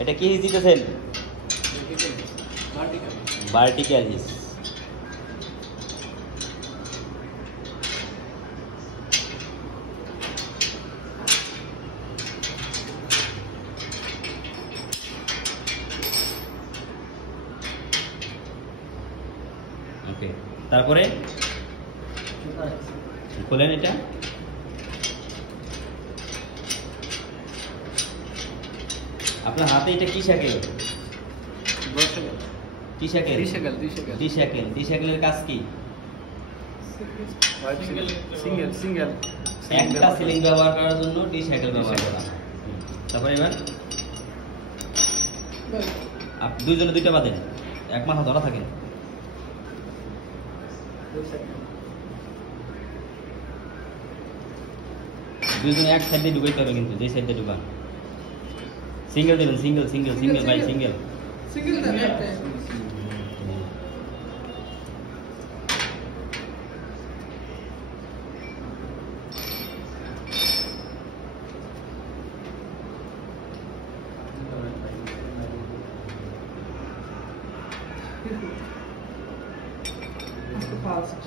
এটা কি হিস দিতেছেন? ভার্টিক্যাল হিস। ওকে, তারপরে খোলেন এটা। আপনার হাতে এটা কি শাকেল? কি শাকেল? দ্বিশাকেলের কাজ কি? একটা সিলিং ব্যবহার করার জন্য দ্বিশাকেল ব্যবহার করা। তারপরে এবার আপনি দুইজনে দুইটা বাঁধেন, এক মাথা ধরা থাকে। দুইজনে এক সাইড দিয়ে ঢুকাইতে হবে, কিন্তু যে সাইড দিয়ে ঢুকান। সিঙ্গেল দেবেন, সিঙ্গেল সিঙ্গেল সিঙ্গেল ভাই, সিঙ্গেল সিঙ্গেল দেন একটা। ফাস্ট